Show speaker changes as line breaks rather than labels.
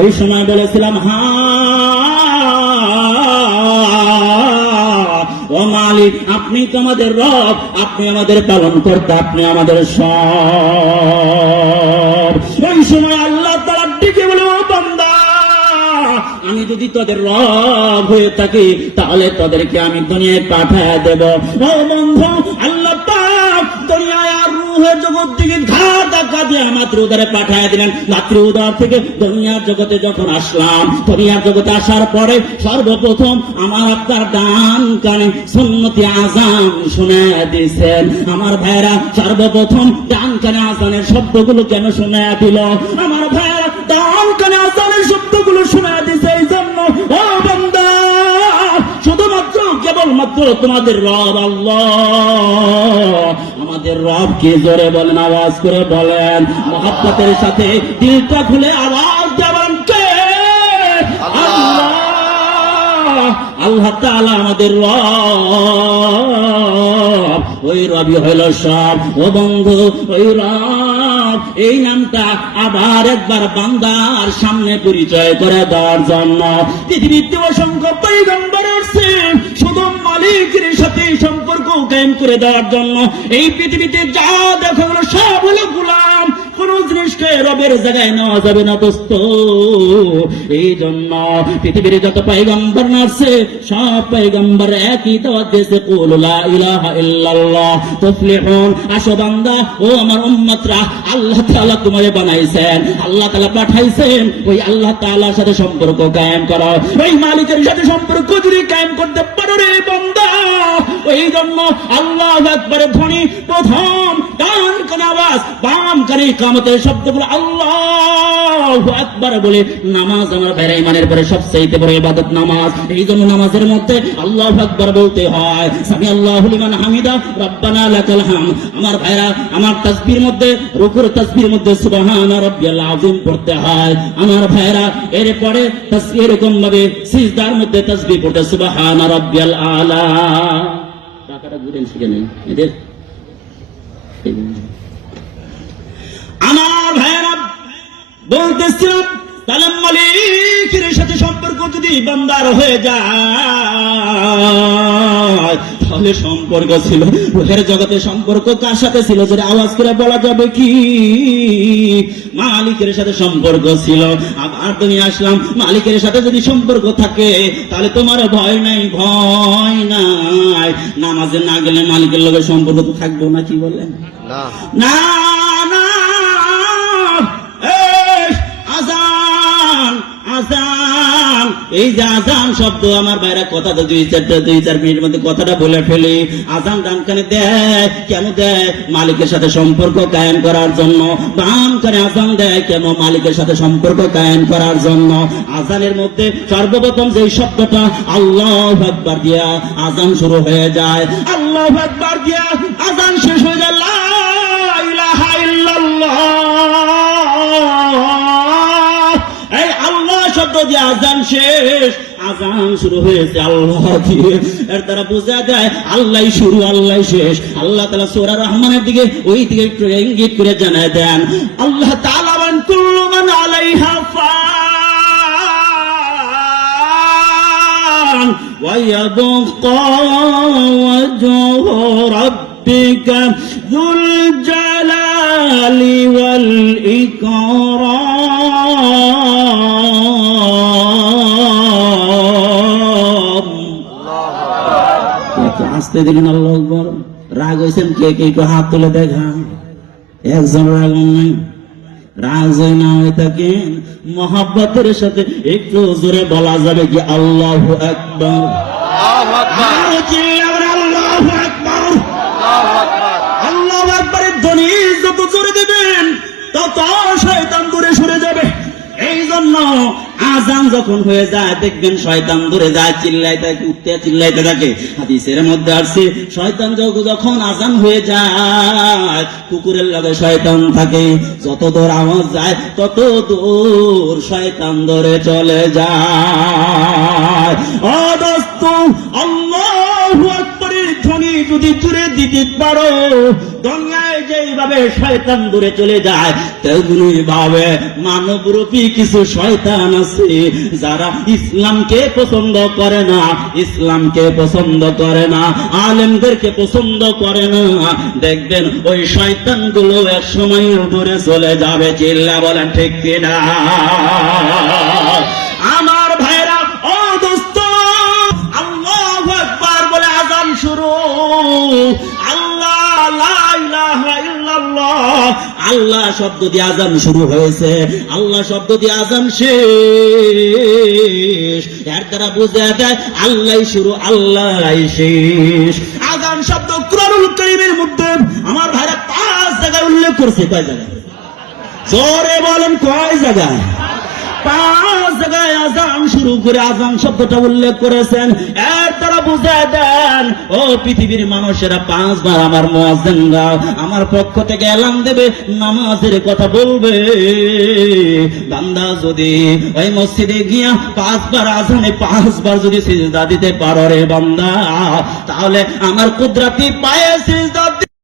ওই সময় বলেছিলাম, হা, ও মালিক, আপনি তো আমাদের রব, আপনি আমাদের পালন করতে আপনি আমাদের সব। ওই সময় আল্লাহ তারা ডেকে বলে ও আমি যদি তোদের রব হয়ে থাকি, তাহলে তোদেরকে আমি দুনিয়ায় পাঠায় দেব। ও বন্ধু রুহের জগৎ থেকে ঘাট ধাক্কা দিয়ে মাত্র উদারে পাঠায় দিলেন। মাতৃ উদার থেকে দুনিয়ার জগতে যখন আসলাম, দুনিয়ার জগতে আসার পরে সর্বপ্রথম আমার আপনার ডান কানে সুন্নতি আজান শুনে দিয়েছেন আমার ভাইরা সর্বপ্রথম ডান কানে আজানের শব্দগুলো কেন শুনে দিল? আমার ভাইরা ডান কানে আজানের শব্দগুলো শুনে দিছে এই জন্য শুধুমাত্র কেবলমাত্র তোমাদের রব আল্লাহ। আমাদের রব কে জোরে বলেন, আওয়াজ করে বলেন। মহাব্বতের সাথে দিলটা খুলে আওয়াজ দেবেন কে? আল্লাহ। তাআলা আমাদের রব। ওই রবি হইল সব। ও বন্ধু, ওই রব। এই নামটা আবার একবার বান্দার সামনে পরিচয় করে দেওয়ার জন্য। পৃথিবীতে অসংখ্য পৈগম্বর শুধু কায়েম করে দেওয়ার জন্য। এই পৃথিবীতে যা দেখো ওগুলো সব হলো গুলাম। কোন জিনিসকে রবের জায়গায় নেওয়া যাবে না, দোস্ত। এই জন্য পৃথিবীর যত পাইগম্বর নাচছে সব পাইগম্বর একই ইলাহা ইল্লাল্লাহ। আসো বান্দা, ও আমার আল্লাহ তাআলা তোমারে বানাইছেন। আল্লাহ পাঠাইছেন, ওই আল্লাহ তাআলার সাথে সম্পর্ক কায়েম করো ওই মালিকের সাথে সম্পর্ক যদি কায়েম করতে পারো রে বান্দা। ওই জন্য আল্লাহ একবারে ধ্বনি প্রথম ডান কানে আওয়াজ, বাম কানে কামতের শব্দগুলো আল্লাহ একবার বলে নামাজ আমার ভাইরা ইমানের পরে সবচাইতে বড় ইবাদত নামাজ। এই জন্য নামাজের মধ্যে আল্লাহ একবার বলতে হয়, সামি আল্লাহ লিমান হামিদা, রব্বানা লাকাল হাম। আমার ভাইরা, আমার তাসবির মধ্যে, রুকুর তাসবির মধ্যে সুবহান রাব্বিয়াল আযীম পড়তে হয়। আমার ভাইরা, এরপরে তাসবিহ এরকম ভাবে সিজদার মধ্যে তাসবিহ পড়তে সুবহান রাব্বিয়াল আলা। টাকাটা ঘুরেন সেখানে এদের আমার ভাইয়েরা বলতেছিলাম তাহলে মালিকের সাথে সম্পর্ক যদি বান্দার হয়ে যায়। তাহলে সম্পর্ক ছিল? রুহের জগতে সম্পর্ক কার সাথে ছিল? যেটা আওয়াজ করে বলা যাবে কি? মালিকের সাথে সম্পর্ক ছিল। আবার তুমি আসলাম মালিকের সাথে যদি সম্পর্ক থাকে তাহলে তোমার ভয় নাই ভয় নাই। নামাজে না গেলে মালিকের লোকের সম্পর্ক তো থাকব না কি বলেন
না।
না না। আজান আজান। এই যে আজান শব্দ, আমার বাইরে কথা তো দুই চারটা, দুই চার মিনিটের মধ্যে কথাটা বলে ফেলি। আজান কানে দেয়, কেন দেয়? মালিকের সাথে সম্পর্ক কায়েম করার জন্য। বাম কানে আজান দেয়, কেন মালিকের সাথে সম্পর্ক কায়েম করার জন্য? আজানের মধ্যে সর্বপ্রথম যে শব্দটা, আল্লাহ একবার দিয়া আজান শুরু হয়ে যায়। আল্লাহ দিয়া আজান শেষ হয়ে যায়। আল্লাহ শব্দ দিয়ে আজান শেষ আজান শুরু হয়েছে আল্লাহ দিয়ে এর দ্বারা বোঝা যায় আল্লাহ শুরু আল্লাহ শেষ আল্লাহ তালা সোরা রহমানের দিকে ওই দিকে একটু ইঙ্গিত করে জানায় দেন আল্লাহ তাআলা মান কুল্লু মান আলাইহা ফান ويبقى وجه ربك ذو আসতে দিলেন আল্লাহ আকবর। রাগ হয়েছেন কে কে একটু হাত তুলে দেখান। একজন রাগ নাই। যদি না হয়ে মহাব্বতের সাথে একটু জোরে বলা যাবে কি আল্লাহ একবার
আল্লাহ
একবারের ধ্বনি যত জোরে দেবেন তত শয়তান দূরে সরে যাবে। এই জন্য আজান যখন হয়ে যায়, দেখবেন শয়তান দূরে যায় চিল্লাইতে থাকে, উঠতে চিল্লাইতে থাকে। হাদিসের মধ্যে আসছে, শয়তান যখন- আজান হয়ে যায়, কুকুরের লগে শয়তান থাকে। যত দূর আওয়াজ যায়, তত দূর শয়তান ধরে চলে যায়। ও দোস্ত আল্লাহু ধ্বনি যদি জুড়ে দিতে পারো দুনিয়ায় ভাবে শয়তান দূরে চলে যায়, তেমনি ভাবে মানবরূপী কিছু শয়তান আছে যারা ইসলামকে পছন্দ করে না, ইসলামকে পছন্দ করে না, আলেমদেরকে পছন্দ করে না। দেখবেন ওই শয়তানগুলো এক সময় দূরে চলে যাবে, চিল্লা বলেন ঠিক কিনা? আমার ভাইরা, ও দোস্ত, আল্লাহু আকবার বলে আজান শুরু। আল্লাহ লা ইলাহা ইল্লাল্লাহ আল্লাহ শব্দ দিয়ে আজান শুরু হয়েছে। আল্লাহ শব্দ দিয়ে আজান শেষ। এর দ্বারা বুঝে দেয় আল্লাহ শুরু আল্লাহ শেষ। আজান শব্দ কুরআনুল কারীমের মধ্যে আমার ভাইরা পাঁচ জায়গায় উল্লেখ করছে। কয় জায়গায়? জোরে বলেন, কয় জায়গায়? পাঁচ জায়গায় আজান শুরু করে আজান শব্দটা উল্লেখ করেছেন। এর দ্বারা বুঝে দেন, ও পৃথিবীর মানুষেরা পাঁচবার আমার মোয়াজ্জেন গাও, আমার পক্ষ থেকে এলান দেবে, নামাজের কথা বলবে। বান্দা যদি ওই মসজিদে গিয়া পাঁচবার আজানে পাঁচবার যদি সিজদা দিতে পারো রে বান্দা, তাহলে আমার কুদরাতি পায়ে সিজদা